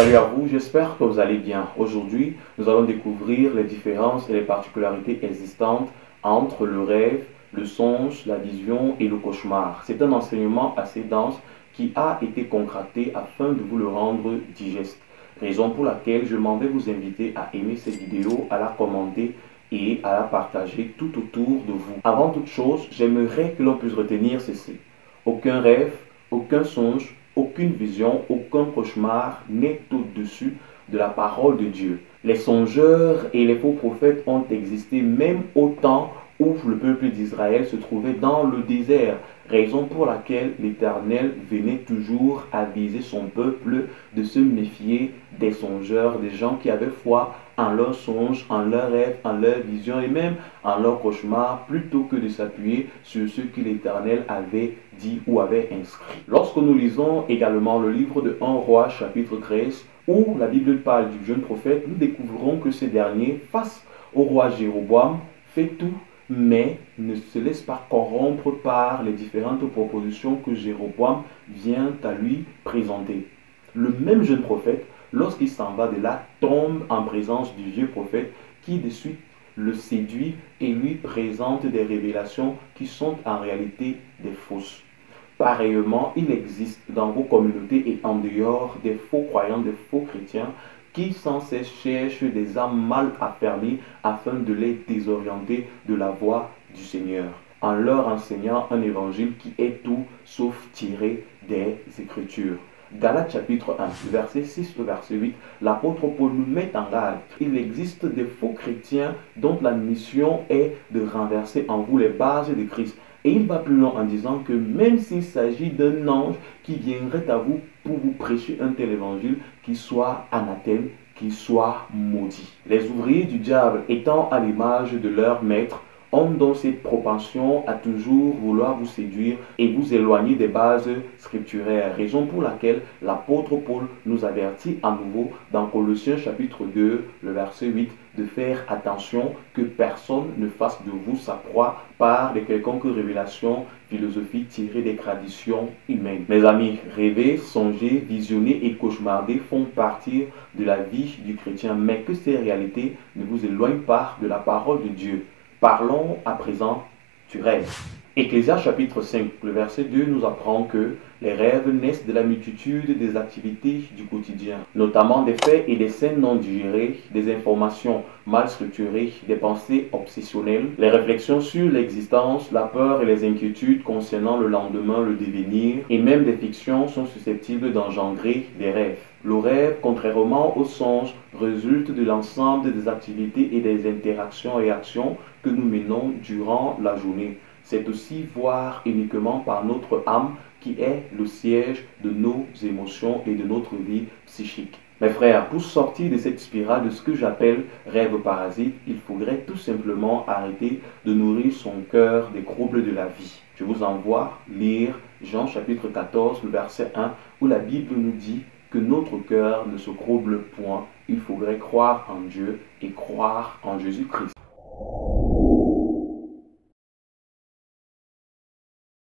Salut à vous, j'espère que vous allez bien. Aujourd'hui, nous allons découvrir les différences et les particularités existantes entre le rêve, le songe, la vision et le cauchemar. C'est un enseignement assez dense qui a été concocté afin de vous le rendre digeste. Raison pour laquelle je m'en vais vous inviter à aimer cette vidéo, à la commenter et à la partager tout autour de vous. Avant toute chose, j'aimerais que l'on puisse retenir ceci. Aucun rêve, aucun songe, aucune vision, aucun cauchemar n'est au-dessus de la parole de Dieu. Les songeurs et les faux prophètes ont existé même au temps où le peuple d'Israël se trouvait dans le désert, raison pour laquelle l'Éternel venait toujours aviser son peuple de se méfier des songeurs, des gens qui avaient foi en leurs songes, en leurs rêves, en leurs visions et même en leurs cauchemars, plutôt que de s'appuyer sur ce que l'Éternel avait dit ou avait inscrit. Lorsque nous lisons également le livre de 1 Roi chapitre 13, où la Bible parle du jeune prophète, nous découvrons que ce dernier, face au roi Jéroboam, fait tout, mais ne se laisse pas corrompre par les différentes propositions que Jéroboam vient à lui présenter. Le même jeune prophète, lorsqu'il s'en va de là, tombe en présence du vieux prophète qui de suite le séduit et lui présente des révélations qui sont en réalité des fausses. Pareillement, il existe dans vos communautés et en dehors des faux croyants, des faux chrétiens qui sans cesse cherchent des âmes mal affermies afin de les désorienter de la voie du Seigneur, en leur enseignant un évangile qui est tout sauf tiré des Écritures. Galates chapitre 1, verset 6 au verset 8, l'apôtre Paul nous met en garde. Il existe des faux chrétiens dont la mission est de renverser en vous les bases de Christ. Et il va plus loin en disant que même s'il s'agit d'un ange qui viendrait à vous pour vous prêcher un tel évangile, qu'il soit anathème, qu'il soit maudit. Les ouvriers du diable étant à l'image de leur maître, ont donc cette propension à toujours vouloir vous séduire et vous éloigner des bases scripturaires. Raison pour laquelle l'apôtre Paul nous avertit à nouveau dans Colossiens chapitre 2, le verset 8, de faire attention que personne ne fasse de vous sa proie par de quelconques révélations philosophiques tirées des traditions humaines. Mes amis, rêver, songer, visionner et cauchemarder font partie de la vie du chrétien, mais que ces réalités ne vous éloignent pas de la parole de Dieu. Parlons à présent du rêve. Ecclésiaste chapitre 5, le verset 2 nous apprend que les rêves naissent de la multitude des activités du quotidien, notamment des faits et des scènes non digérées, des informations mal structurées, des pensées obsessionnelles, les réflexions sur l'existence, la peur et les inquiétudes concernant le lendemain, le devenir, et même des fictions sont susceptibles d'engendrer des rêves. Le rêve, contrairement au songe, résulte de l'ensemble des activités et des interactions et actions que nous menons durant la journée. C'est aussi voir uniquement par notre âme qui est le siège de nos émotions et de notre vie psychique. Mes frères, pour sortir de cette spirale de ce que j'appelle rêve parasite, il faudrait tout simplement arrêter de nourrir son cœur des troubles de la vie. Je vous envoie lire Jean chapitre 14, le verset 1, où la Bible nous dit que notre cœur ne se trouble point. Il faudrait croire en Dieu et croire en Jésus-Christ.